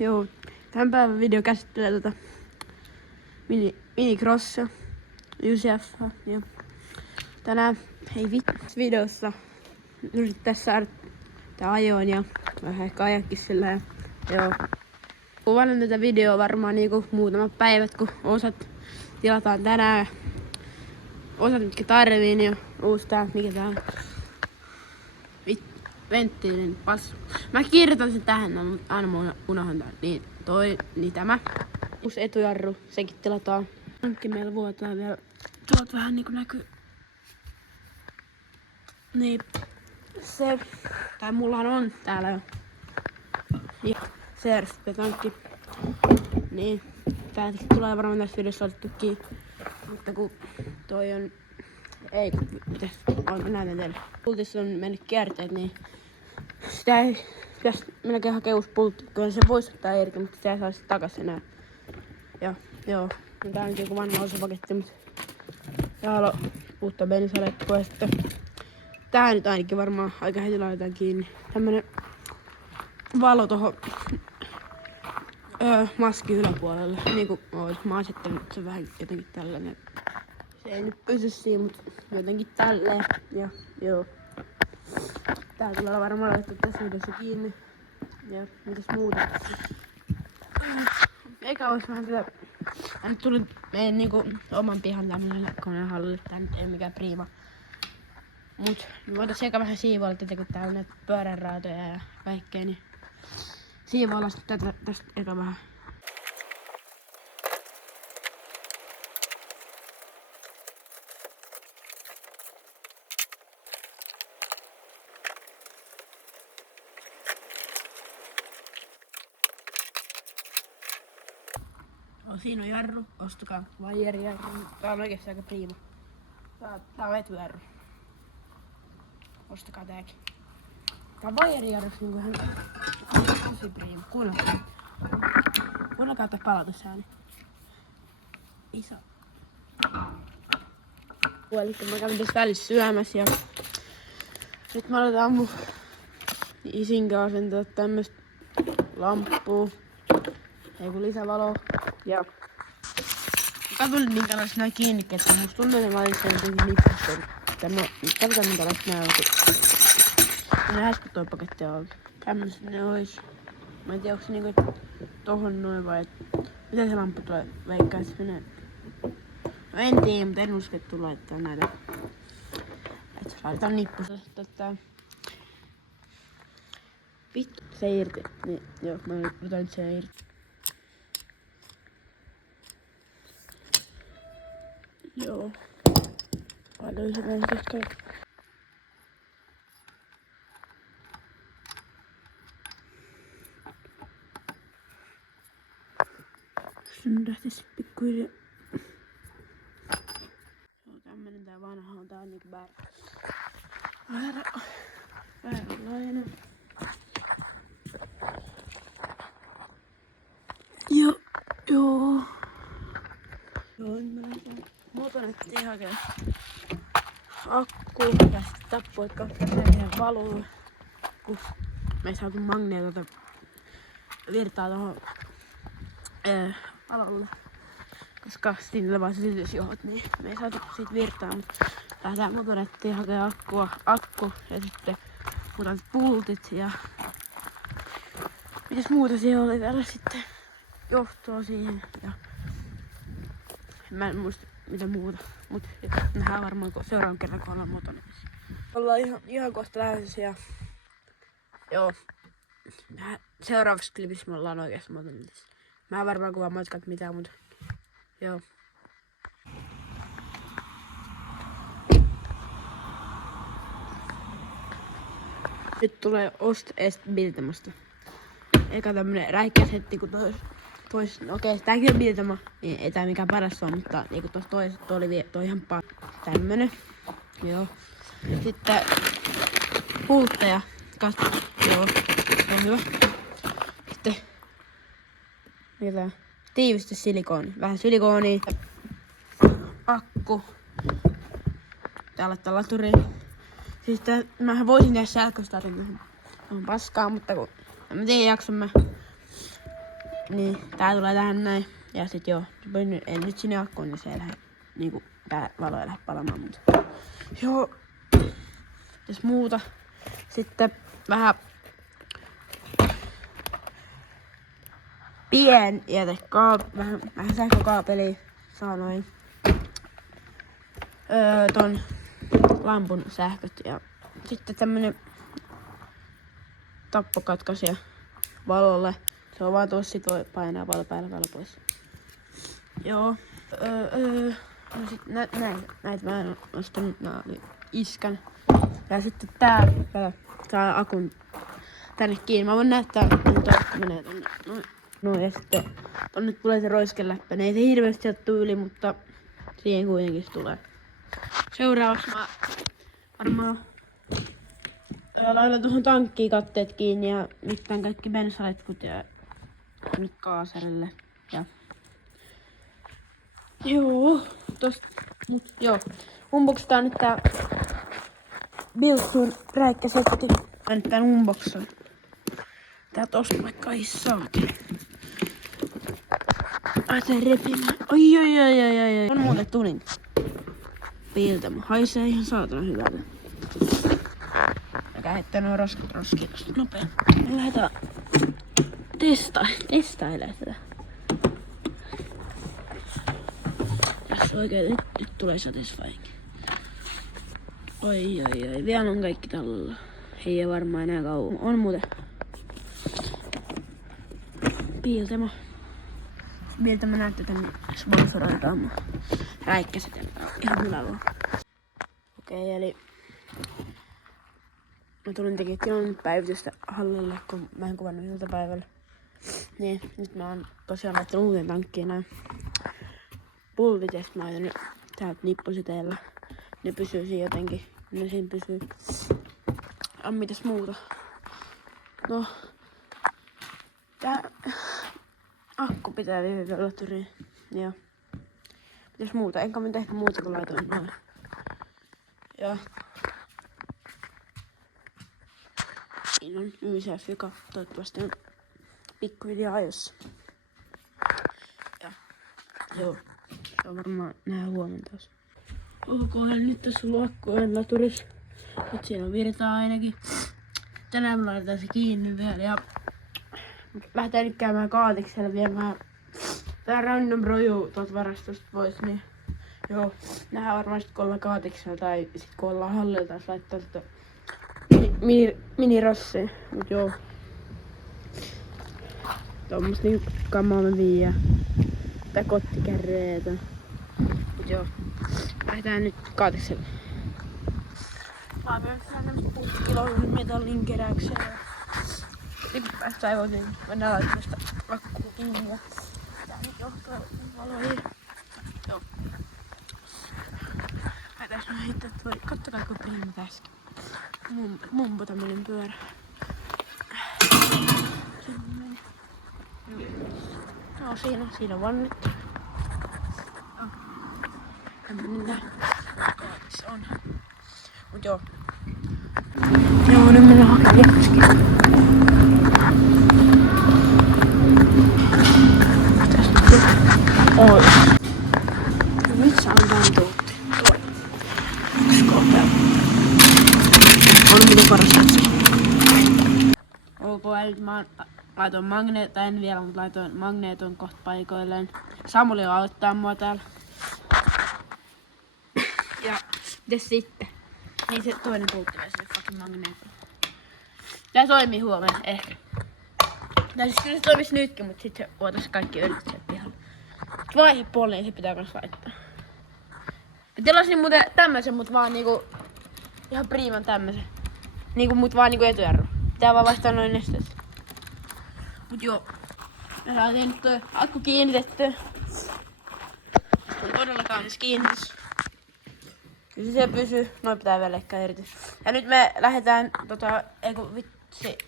Joo, tämän päivän video käsittelee minicrossia, YCF. Ja tänään videossa yrittäis saada tää ajoon ja vähän ehkä ajakin sillä. Ja joo. Kuvailen tätä videoa varmaan niinku muutamat päivät, kun osat tilataan tänään. Osat mitkä tarvii, niin uusi tää, mikä tää on. Venttiilin passu. Mä kirjoitan sen tähän, mutta aina mä unohdan tän. Niin tämä. Uusi etujarru, sekin tilataan. Tankki meillä vuotaa vielä. Tuolta vähän niinku näkyy. Niin. Se. Tai mullahan on täällä jo. Ja CRSP-tankki. Niin. Tää tulee varmaan tässä videossa otettukin. Mutta kun toi on... Ei kun mitäs? Mä näytän teille. Pultissa on mennyt kierteet, niin sitä ei pitäis melkein hakea uusi pultti. Kyllä se voisi ottaa irti, mutta sitä ei saa sit takas enää. Ja joo, no tää on joku vanha osapaketti, mutta täällä on uutta bensaleppua ja sitten tää nyt ainakin varmaan aika heti laitetaan kiinni. Tämmönen valo tohon maskin yläpuolelle. Niinku mä asettelin se vähän jotenkin tällainen. Se ei nyt pysy siinä, mutta jotenkin tälleen. Ja joo. Tää tulee varmaan laittaa tässä videossa kiinni. Ja mitäs muuta. Eikä ois vähän tätä. Tää nyt tuli meidän niinku oman pihan tämmöiselle konehallille. Tää nyt ei mikään priima. Mut me voitais eka vähän siivoilla tätä, kun täällä on näitä pyöränraatoja ja kaikkea, niin siivoilla sitten tästä eka vähän. Siinä on jarru, ostakaa vaierijarru. Tää on oikeesti aika priima. Tää on etujarru. Ostakaa tääkin. Tää on vaierijarru niinku ihan tosi priima. Kuunnelkaa tää palautusääni. Iso. Elikkä mä kävin tässä välissä syömässä ja nyt mä aletaan mun isin kanssa asentaa tämmöstä lamppua. Ei kun lisävaloa. Ja katsoin minkälaista nää kiinnikkeet, että musta tuntuu, että mä olin sen jotenkin nippusta. Katsotaan minkälaista nää on. Nää äsken toi paketti on. Tämmöset ne ois. Mä en tiedä onko se niinku tohon noin vai miten se lamppu tulee. Veikkaa se menee. No en tiedä, mutta en usko, että laittaa näitä. Et laitetaan nippusta. Vittu, se irti. Niin joo, mä otan nyt sen irti. Joo. Aika yhden käy. Nyt lähtis pikkuhiljaa. Joo, tämmönen tää vanha on. Tää on niinku vääränlainen. Joo. Joo, mä lähdetään motonettiin hakee akku ja sitten tappuit kautta siihen valoon. Kun me ei saatu magneetilta virtaa tohon alalle. Koska sinne vaan sytysjohot, niin me ei saatu siitä virtaa, mutta lähdetään motonettiin hakee akku ja sitten otan pultit ja mitäs muuta siellä oli vielä sitten johtoa siihen ja mä en muista mitä muuta, mut nähdään varmaan seuraavan kerran kun ollaan motonetissa. Ollaan ihan kohta lähdössä ja joo, seuraavassa klipissä me ollaan oikeesti motonetissa. Mä en varmaan kuvaa matkat mitään, mut joo. Nyt tulee Ost-Est-Biltemasta. Eka tämmönen räikkä setti, kun no okei, tääkin on Biltema, niin ei tää mikään paras ole, mutta niinku tossa toisessa oli toi ihan tämmönen. Joo. Sitten pultteja. Joo, on hyvä. Sitten mitä? Tiivistyssilikooni. Vähän silikoonia. Akku. Tää laittaa laturiin. Sitten mähän voisin tehdä sähköstartin. On paskaa, mutta kun en mä tiedä jaksan mä. Niin, tää tulee tähän näin. Ja sit joo, en nyt sinne akkuun, niin se ei lähde, niinku tää valo ei lähde palamaan, mutta joo. Jos muuta. Sitten vähän pien vähän sähkökaapeli sanoin. Ton lampun sähköt ja sitten tämmönen tappokatkaisija valolle. Se on vaan tuossa, sit voi painaa valo päällä, valo pois. Joo. No sit näitä mä en ostanut, nää oli iskän. Ja sitten tää akun tänne kiinni. Mä voin näyttää, kun toi menee tonne. No ja sitten tonne tulee se roiskeläppä. Ei se hirveästi ottu yli, mutta siihen kuitenkin se tulee. Seuraavaksi mä varmaan laitan tuohon tankkiin katteet kiinni ja mittaan kaikki bensaletkut ja nyt kaasarille. Ja joo, unboxataan nyt tää Biltsun räikkäsetti. Mä nyt tän unboxaan. Tää tosta vaikka ei saakeli. Ai tää repimään. Ai. On muuten tulin. Piiltämä. Haisee ihan saatana hyvältä. Mä heittää nuo roskat roskiin tosta nopea. Lähdetään testailemaan tätä. Tässä oikein nyt tulee satisfying. Oi. Vielä on kaikki tallella. Ei oo varmaan enää kauan. On muuten. Piiltämä. Piiltämä näyttää tänne sponsoroidaan mun räikkäset. Ihan hyvä vaan. Okei, eli mä tulin tekemään päivitystä hallille, kun mä en kuvannut iltapäivällä. Niin, nyt mä oon tosiaan laittanut uuteen tankkiin näin pultit ja sit mä laitan ne täältä nippusiteellä. Ne pysyy siinä jotenkin. Ne siinä pysyy. Mitäs muuta? No. Tää akku pitää viedä laturiin. Joo. Mitäs muuta? Enkä mä tehnyt muuta kun laitoin noin. Ja siinä on YCF, joka toivottavasti on pikkuhiljaa ajossa. Ja joo, se on varmaan nähdä huomenna taas. Nyt tässä on akkujen laturis. Nyt siinä on virtaa ainakin. Tänään me laitetaan se kiinni vielä ja lähdetään nyt käymään Kaatiksella viemään tää random roju tuolta varastosta pois, niin joo, nähdään varmaan sit kun ollaan Kaatiksella tai sit kun ollaan hallilla taas laittaa tota minirassiin, mut joo. Tuommoista niinku kamaa me viiää. Tää kottikärreetä. Mut joo, lähdetään nyt Kaatiksella. Mä oon myös tämmöstä putkkilouden metallin keräykseen. Sitten päästään voitiin mennä laittamaan sitä akkua kiinni ja tää nyt johtaa valoihin. Joo. Lähdetääs mä heittää toi, kattokaa kun pehmä äsken. Mumpo tämmönen pyörä. No siinä on vannet. Tämmönen tää se on. Mut joo. Joo, nyt mennään hakemaan jatkoski. Oi. Nyt saan tän tuutti. On muuten paras katse. Ok, eli mä laitoin en vielä, mutta laitoin magneeton kohta paikoilleen. Samuli auttaa mua täällä. Ja mites sitten? Niin se toinen puuttelee sille fucking magneeton. Tää toimii huomenna ehkä. Tai siis kyllä se toimis nytkin, mut sit se vuotais kaikki öljyt sieltä pihalla. Vaihepolli, niin se pitää kans laittaa. Mä tilasin muuten tämmösen, mut vaan niinku ihan priiman tämmösen. Niinku mut vaan niinku etujarru. Pitää vaan vaihtaa noin nesteessä. Mut joo. Mä saatiin nyt toi akku kiinnitetty. On todella kaunis kiinnitys. Kyllä se pysyy. Noin pitää vielä leikkaa irti. Ja nyt me lähdetään eiku vitsi.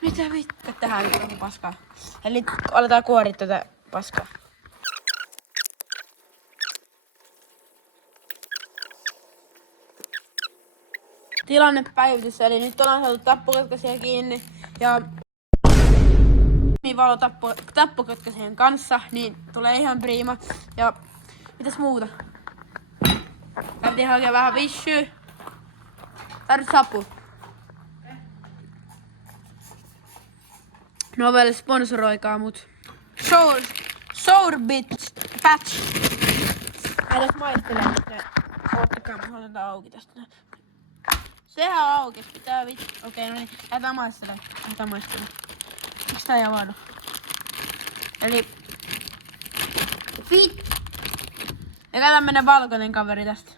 Mitä vittu? Tähän nyt on paskaa. Eli aletaan kuoria tätä paskaa. Tilannepäivitys, eli nyt ollaan saatu tappokatkaisija kiinni ja valo tappokatkaiseen kanssa, niin tulee ihan priima. Ja mitäs muuta? Käytiin hakea vähän vissyä. Tarvitset apua? Novelle sponsoroikaa mut. Sour Patch. Mä tässä maistelen nyt. Oottakaa, mä otan tää auki tästä. Sehän on auki, pitää vittu. Okei, no niin, lähdetään maistelemaan. Miks tää ei avaudu? Eli... Eikä tämmönen valkoinen kaveri tästä.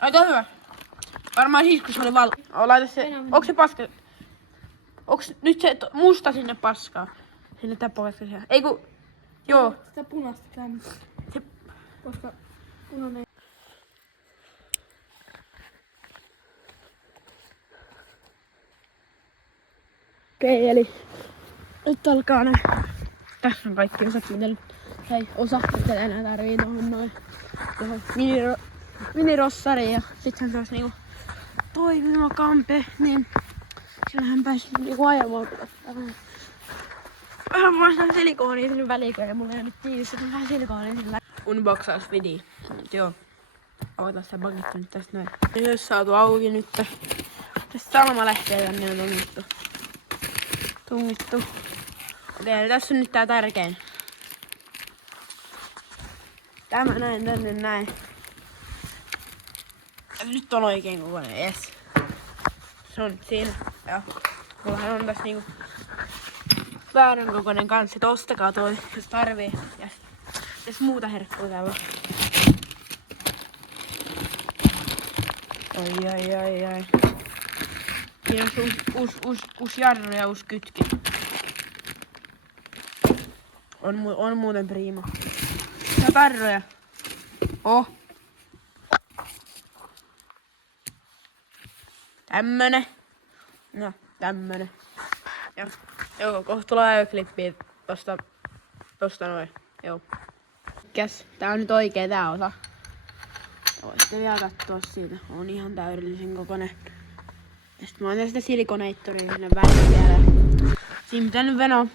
Aika hyvä. Varmaan siis kun se oli laita se... Onks se paska? Onks nyt se musta sinne paskaa? Sinne tappokatkaiseen. Ei ku... Joo. Sitä punaista kämmin. Se... Koska punainen... Okei, eli nyt alkaa ne. Tässä on kaikki osat, mitä nyt ei mitä enää tarvii tuohon noin. Tuohon minirossariin ja sittenhän se olisi niinku toimiva kampe, niin sillähän pääsi niinku ajamaan. Vähän vaan sitä silikoonia sinne väliin, ja mulla ei nyt tiivissä, että vähän silikoonia sillä. Unboxausvideo. Joo. Avataan sitä pakettia nyt tästä näin. Se olisi saatu auki nyt. Tästä sanomalehtiä tänne on tungittu. Okei, tässä on nyt tää tärkein. Tämä näin tänne näin. Ja nyt on oikein kokoinen, yes. Se on siinä. Ja mullahan on tässä niinku väärän kokoinen kanssa. Et ostakaa toi, jos tarvii. Ja jos muuta herkkuu täällä. Ai. Siinä on uusi jarru ja uusi kytkin. On muuten priima. Ja tarroja. Tämmönen. No, tämmönen. Ja joo, kohta tulee ajoklippiä tosta noin. Joo. Tää on nyt oikee tää osa. Voitte vielä kattoo siitä. On ihan täydellisen kokoinen. Ja sit mä oon tästä silikoneittoria sinne väliin vielä. Siinä pitää nyt veno.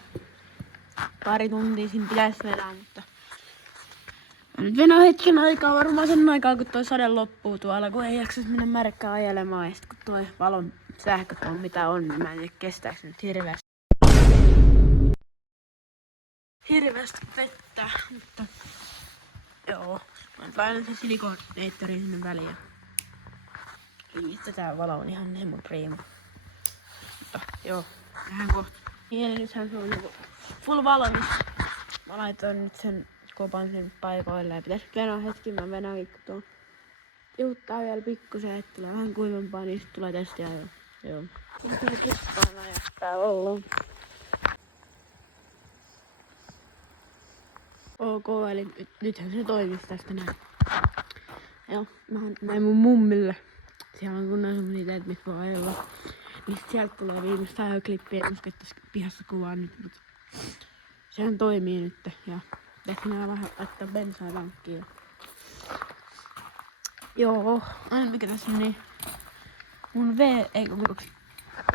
Pari tuntia siinä pitäis venää, mutta... Mä nyt venän hetken aikaa, varmaan sen aikaa kun toi sade loppuu tuolla, kun ei jaksais mennä märkään ajelemaan. Ja sit kun toi valon sähköt on mitä on, niin mä en tiedä kestääks nyt hirveästi vettä, mutta... Joo, mä nyt laitan sen silikoneittorin sinne väliin. Että tää valo on ihan hemmon priima. Mutta joo, vähän kohta. Niin, nythän se on niinku full valmis. Mä laitoin nyt sen kopan sen paikoille ja pitäis venää hetki, mä venäänkin kun tuon tiuttaa vielä pikkusen, että tulee vähän kuivempaa, niin sit tulee testiä jo. Joo. Nyt tulee kippaana ja tää ollaan. Ok, eli nythän se toimis tästä näin. Joo, mä näin mun mummille. Siellä on kunnon semmosia teet, mitkä voi ajella. Niin sieltä tulee viimeistä ajoklippiä, en usko, että pihassa kuvaa nyt, mutta sehän toimii nyt. Ja tässä nää vähän laittaa bensaa tankkiin. Joo, aina mikä tässä on niin. Mun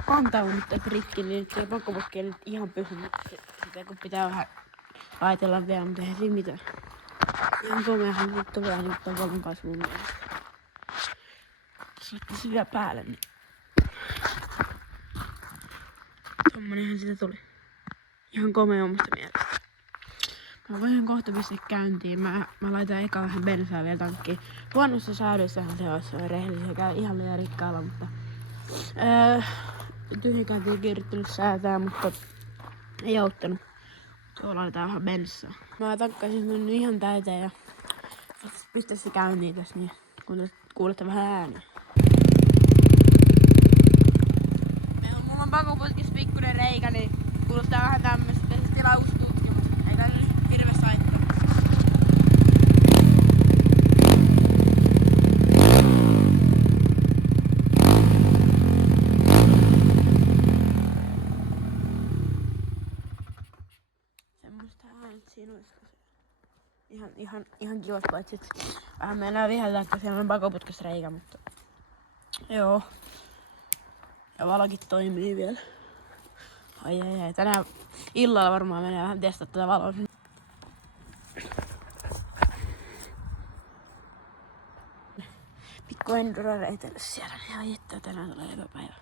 panta on nyt tässä rikki, niin nyt ei pakkopokki ei nyt ihan pysy, mutta sitä kun pitää vähän laitella vielä, mutta eihän siinä mitään. Ihan komeahan nyt tulee nyt ton valon kasvun mielestä. Jos laittaisi vielä päälle, niin tommonenhan sitä tuli. Ihan komea omasta mielestä. Mä voin kohta pistää käyntiin. Mä laitan eka vähän bensaa vielä tankkiin. Huonossa säädössähän se olisi rehellisiä. Käy ihan liian rikkaalla, mutta... tyhjäkääntiin kirjoittanut säätää, mutta ei auttanut. Tuolla laitetaan vähän bensaa. Mä tankkasin sen ihan täyteen ja pistää se käyntiin tässä niin kuulette vähän ääniä. Mulla on pakoputkissa pikkuinen reikä, niin kuulostaa vähän tämmöstä. Ja sitten tilaa uusi tutkimus. Eikä nyt hirveä saittaa. Semmosta äänet siinä olisiko se. Ihan kivat paitsi, että vähän mennään vihellä, että siellä on pakoputkissa reikä, mutta... Joo. Ja valokin toimii vielä. Ai. Tänään illalla varmaan menee vähän testaa tätä valoa. Pikku enduro reitelle siellä. Ai että tänään tulee hyvä päivä.